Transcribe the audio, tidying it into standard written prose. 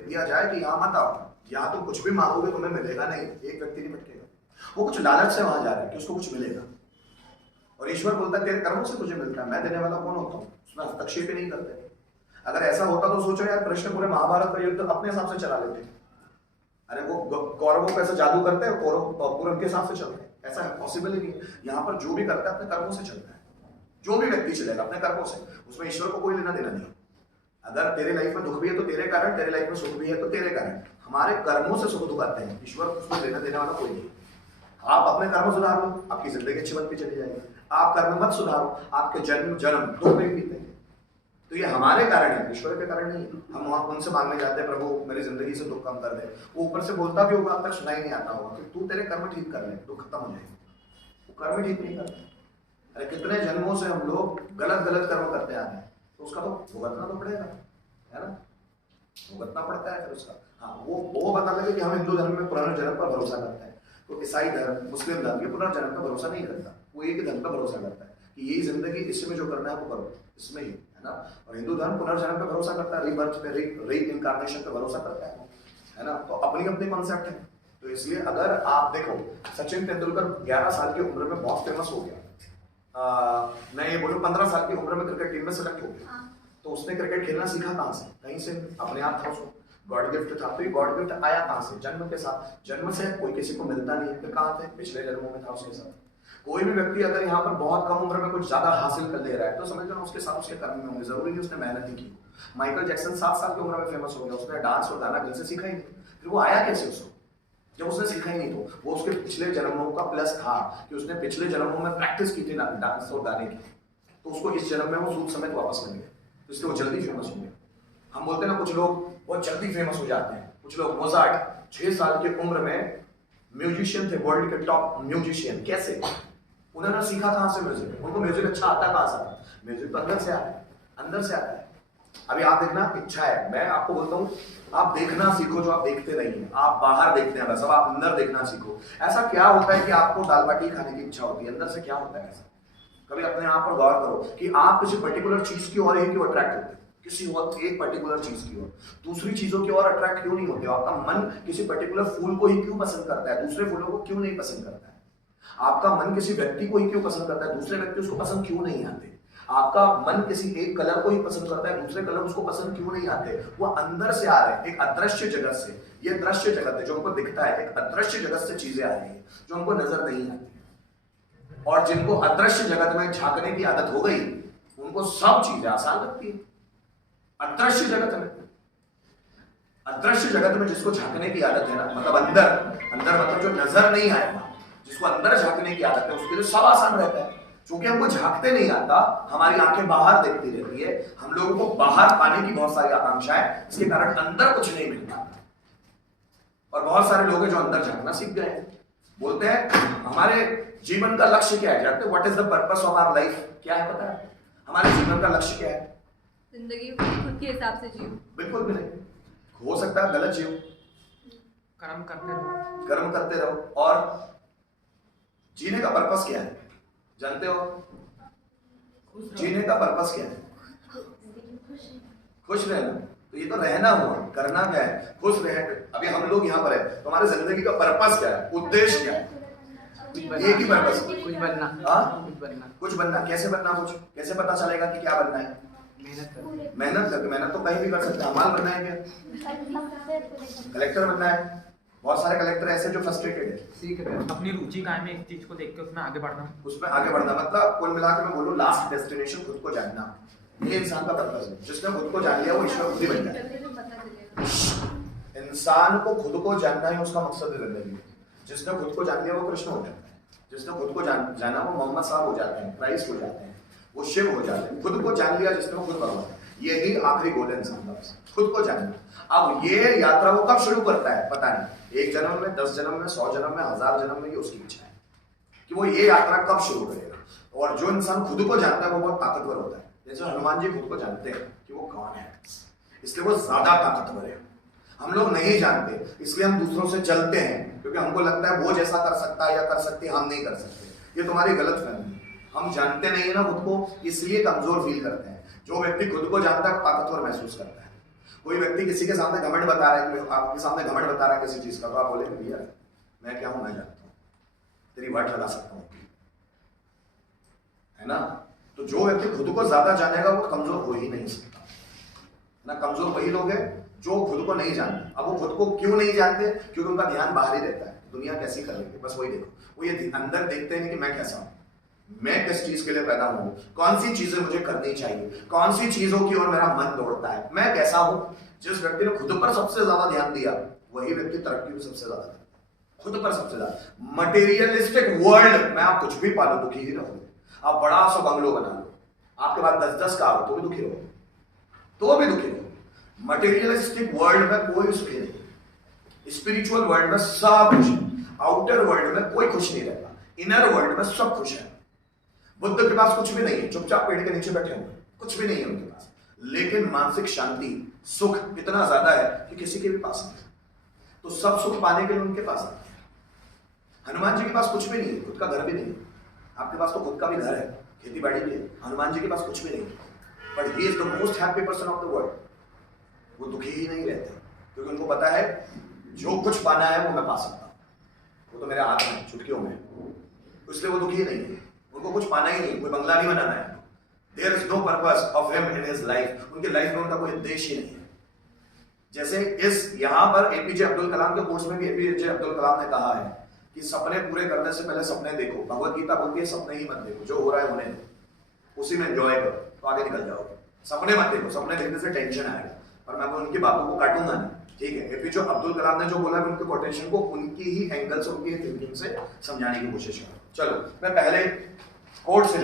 दिया जाए कि यहाँ मत आओ, यहाँ तुम कुछ भी मांगोगे तुम्हें मिलेगा नहीं, एक व्यक्ति नहीं भटकेगा। वो कुछ लालच से वहां जा रहा है कि उसको कुछ मिलेगा, और ईश्वर बोलता है तेरे कर्मों से तुझे मिलता है, मैं देने वाला कौन होता हूँ, उसमें हस्तक्षेप ही नहीं करते। अगर ऐसा होता तो सोचो यार, कृष्ण पूरे महाभारत का युद्ध अपने हिसाब से चला लेते। अरे वो कौरवों पे ऐसा जादू करते हैं, कौरव पूरे उनके हिसाब से चलते हैं, ऐसा पॉसिबल ही नहीं है। यहाँ पर जो भी करता है अपने कर्मों से चलता है, जो भी व्यक्ति चलेगा अपने कर्मों से, उसमें ईश्वर को कोई लेना देना नहीं। अगर तेरे लाइफ में दुख भी है तो तेरे कारण, तेरे लाइफ में सुख भी है तो तेरे कारण। हमारे कर्मों से सुख दुख आते हैं, ईश्वर उसको लेना देने वाला कोई नहीं। आप अपने कर्म सुधार लो, आपकी जिंदगी अच्छी बनती चली जाएगी। आप कर्म मत सुधारो, आपके जन्म जन्म दुख में बीतेंगे। तो ये हमारे कारण है, ईश्वर के कारण नहीं। हम वहां उनसे मांगने जाते हैं प्रभु मेरी जिंदगी से दुख कम कर दे, वो ऊपर से बोलता भी होगा, अब तक सुनाई नहीं आता होगा कि तू तेरे कर्म ठीक कर ले, दुख खत्म हो जाएगा। वो कर्म ठीक नहीं करता। अरे कितने जन्मों से हम लोग गलत गलत कर्म करते आ रहे हैं, तो उसका तो भुगतना तो पड़ेगा, है ना, भुगतना पड़ता है फिर उसका। हाँ, वो बता लगे कि हम हिंदू धर्म में पुनर्जन्म पर भरोसा करते हैं, तो ईसाई धर्म, मुस्लिम धर्म ये पुनर्जन्म पर भरोसा नहीं करता। वो एक धर्म पर भरोसा करता है कि यही जिंदगी, इसमें जो करना है वो करो, इसमें ही, है ना। और हिंदू धर्म पुनर्जन्म पर भरोसा करता है, रीबर्थ पे, रीइंकार्नेशन पे भरोसा करता है ना। तो अपनी अपनी कॉन्सेप्ट है। तो इसलिए अगर आप देखो, सचिन तेंदुलकर 11 साल की उम्र में बहुत फेमस हो गया। मैं ये बोलूं 15 साल की उम्र में क्रिकेट टीम में सेलेक्ट हो गया। तो उसने क्रिकेट खेलना सीखा कहाँ से? कहीं से अपने आप था, उसको गॉड गिफ्ट था। तो ये गॉड गिफ्ट आया कहाँ से? जन्म के साथ। जन्म से कोई किसी को मिलता नहीं है, फिर कहाँ थे? पिछले जन्मों में था उसके साथ। कोई भी व्यक्ति अगर यहाँ पर बहुत कम उम्र में कुछ ज्यादा हासिल कर ले रहा है तो समझ लो उसके साथ उसके कर्म में होंगे, जरूरी नहीं उसने मेहनत ही की। माइकल जैक्सन 7 साल की उम्र में फेमस हो गया, उसने डांस और गाना कहीं से सीखा ही नहीं। फिर वो आया कैसे उसको, जब उसने सीखा ही नहीं? तो वो उसके पिछले जन्मों का प्लस था कि उसने पिछले जन्मों में प्रैक्टिस की थी डांस और गाने की, तो उसको इस जन्म में वो सूद समेत वापस मिल गया, तो इसलिए वो जल्दी फेमस हो गया। हम बोलते हैं ना कुछ लोग बहुत जल्दी फेमस हो जाते हैं। कुछ लोग, मोजार्ट 6 साल की उम्र में म्यूजिशियन थे, वर्ल्ड के टॉप म्यूजिशियन। कैसे? उन्होंने सीखा कहां से म्यूजिक? उनको म्यूजिक अच्छा आता कहां से? म्यूजिक तो अंदर से आता है, अंदर से आता है। अभी आप देखना, इच्छा है, मैं आपको बोलता हूँ आप देखना सीखो, जो आप देखते नहीं, आप बाहर देखते हैं बस, अब आप अंदर देखना सीखो। ऐसा क्या होता है कि आपको दाल बाटी खाने की इच्छा होती है? अंदर से क्या होता है ऐसा? कभी अपने आप पर गौर करो कि आप किसी पर्टिकुलर चीज की ओर ही क्यों अट्रैक्ट होते हैं, किसी और एक पर्टिकुलर चीज की ओर, दूसरी चीजों की ओर अट्रैक्ट क्यों नहीं होते? आपका मन किसी पर्टिकुलर फूल को ही क्यों पसंद करता है, दूसरे फूलों को क्यों नहीं पसंद करता है? आपका मन किसी व्यक्ति को ही क्यों पसंद करता है, दूसरे व्यक्ति उसको पसंद क्यों नहीं आते? आपका मन किसी एक कलर को ही पसंद करता है, दूसरे कलर उसको पसंद क्यों नहीं आते? वो अंदर से आ रहे हैं, एक अदृश्य जगत से। ये दृश्य जगत है जो हमको दिखता है, एक अदृश्य जगत से चीजें आ रही है जो हमको नजर नहीं आती। और जिनको अदृश्य जगत में झांकने की आदत हो गई उनको सब चीजें आसान लगती है। अदृश्य जगत में, अदृश्य जगत में जिसको झांकने की आदत है ना, मतलब अंदर, अंदर मतलब जो नजर नहीं आएगा, जिसको अंदर झांकने की आदत है उसके लिए सब आसान रहता है। क्योंकि हमको झांकते नहीं आता, हमारी आंखें बाहर देखती रहती है, हम लोगों को बाहर पाने की बहुत सारी आकांक्षा है, इसके कारण अंदर कुछ नहीं मिल पाता। और बहुत सारे लोग हैं जो अंदर झांकना सीख गए हैं। बोलते हैं हमारे जीवन का लक्ष्य क्या है? जानते हो what is the purpose of our life? क्या है पता है? हमारे जीवन का लक्ष्य क्या है? जिंदगी खुद के हिसाब से जियो। बिल्कुल भी नहीं, हो सकता है गलत जियो, कर्म करते रहो, कर्म करते रहो। और जीने का पर्पस क्या है जानते हो? जीने का पर्पस क्या है? खुश रहना। तो ये तो रहना हुआ, करना क्या है? खुश रहे। अभी हम लोग यहाँ पर है, तो हमारी जिंदगी का पर्पस क्या है, उद्देश्य क्या है? एक ही पर्पस, कुछ बनना। कुछ बनना, कुछ बनना। कैसे बनना? कुछ कैसे पता चलेगा कि क्या बनना है? मेहनत करके। मेहनत तो कहीं भी कर सकते हैं। हमाल बनना है क्या? कलेक्टर बनना है। बहुत सारे कलेक्टर ऐसे जो फ्रस्ट्रेटेड है, सीख रहे हैं अपनी रुचि का है, एक चीज को देख के उसमें आगे बढ़ना, उसमें आगे बढ़ना। मतलब कुल मिलाकर मैं बोलूं, लास्ट डेस्टिनेशन खुद को जानना, ये इंसान का पर्पस है। जिसने खुद को जान लिया वो ईश्वर खुद ही बन जाए। इंसान को खुद को जानना ही उसका मकसद है जिंदगी। जिसने खुद को जान लिया वो कृष्ण हो जाता है, जिसने खुद को जाना वो मोहम्मद साहब हो जाते हैं, क्राइस्ट हो जाते हैं, वो शिव हो जाते हैं। खुद को जान लिया जिसने, वो खुद भगवान है। यही आखिरी गोल है इंसान का, खुद को जानना। अब ये यात्रा वो कब शुरू करता है पता नहीं, 1 जन्म में, 10 जन्म में, 100 जन्म में, 1000 जन्म में, ये उसकी इच्छा है कि वो ये यात्रा कब शुरू करेगा। और जो इंसान खुद को जानता है वो बहुत ताकतवर होता है। जैसे हनुमान जी खुद को जानते हैं कि वो कौन है, इसलिए वो ज्यादा ताकतवर है। हम लोग नहीं जानते, इसलिए हम दूसरों से जलते हैं, क्योंकि हमको लगता है वो जैसा कर सकता है या कर सकती है, हम नहीं कर सकते। ये तुम्हारी गलत फहमी है। हम जानते नहीं है ना खुद को, इसलिए कमजोर फील करते हैं। जो व्यक्ति खुद को जानता है ताकतवर महसूस करता है। कोई व्यक्ति किसी के सामने घमंड बता रहा है, आपके सामने घमंड बता रहा है किसी चीज का, तो आप बोलेंगे भैया मैं क्या हूं, मैं जानता हूं, तेरी वाट लगा सकता हूं, है ना। तो जो व्यक्ति खुद को ज्यादा जानेगा वो कमजोर हो ही नहीं सकता ना। कमजोर वही लोग हैं जो खुद को नहीं जानते। अब वो खुद को क्यों नहीं जानते? क्योंकि उनका ध्यान बाहर ही रहता है, दुनिया कैसी कर लेंगे बस वही देखो। वो ये अंदर देखते हैं कि मैं कैसा हूं, मैं किस चीज के लिए पैदा हूं, कौन सी चीजें मुझे करनी चाहिए, कौन सी चीजों की ओर मेरा मन दौड़ता है, मैं कैसा हूं। जिस व्यक्ति ने खुद पर सबसे ज्यादा ध्यान दिया वही व्यक्ति तरक्की में सबसे ज्यादा करता है, खुद पर सबसे ज्यादा। मटेरियलिस्टिक वर्ल्ड में आप कुछ भी पालो दुखी ही रहोगे। आप बड़ा सा बंगलो बना लो, आपके पास 10-10 कार हो तो भी दुखी रहोगे, तो भी दुखी रहोगे। मटेरियलिस्टिक वर्ल्ड में कोई सुखी नहीं, स्पिरिचुअल वर्ल्ड में सब खुश है, आउटर वर्ल्ड में कोई खुश नहीं रहता, इनर वर्ल्ड में सब खुश है। बुद्ध के पास कुछ भी नहीं है, चुपचाप पेड़ के नीचे बैठे हुए, कुछ भी नहीं है उनके पास, लेकिन मानसिक शांति सुख इतना ज्यादा है कि किसी के भी पास नहीं। तो सब सुख पाने के लिए उनके पास आते हैं। हनुमान जी के पास कुछ भी नहीं है, खुद का घर भी नहीं है। आपके पास तो खुद का भी घर है, खेती बाड़ी भी है, हनुमान जी के पास कुछ भी नहीं है, but he is the most happy person of the world. वो दुखी ही नहीं रहते क्योंकि उनको पता है जो कुछ पाना है वो मैं पा सकता हूं, वो तो मेरे हाथ में चुटकियों में, इसलिए वो दुखी नहीं है। उनको कुछ पाना ही नहीं, कोई बंगला नहीं बनाना है, there is no purpose of him in his life. उनके लाइफ में उनका कोई उद्देश्य ही नहीं है। जैसे इस यहां पर एपीजे अब्दुल कलाम के कोर्स में भी एपीजे अब्दुल कलाम ने कहा है कि सपने पूरे करने से पहले सपने देखो। भगवत गीता बोलती है सपने ही मत देखो, जो हो रहा है होने दो, उसी में एंजॉय करो तो आगे निकल जाओगे। सपने मत देखो, सपने देखने से टेंशन आएगा। और मैं उनकी बातों को काटूंगा नहीं, ठीक है। एपीजे अब्दुल कलाम ने जो बोला है उनके कोटेशन को उनकी ही एंगल से, उनकी थिंकिंग से समझाने की कोशिश करूं। चलो मैं पहले कोर्ट से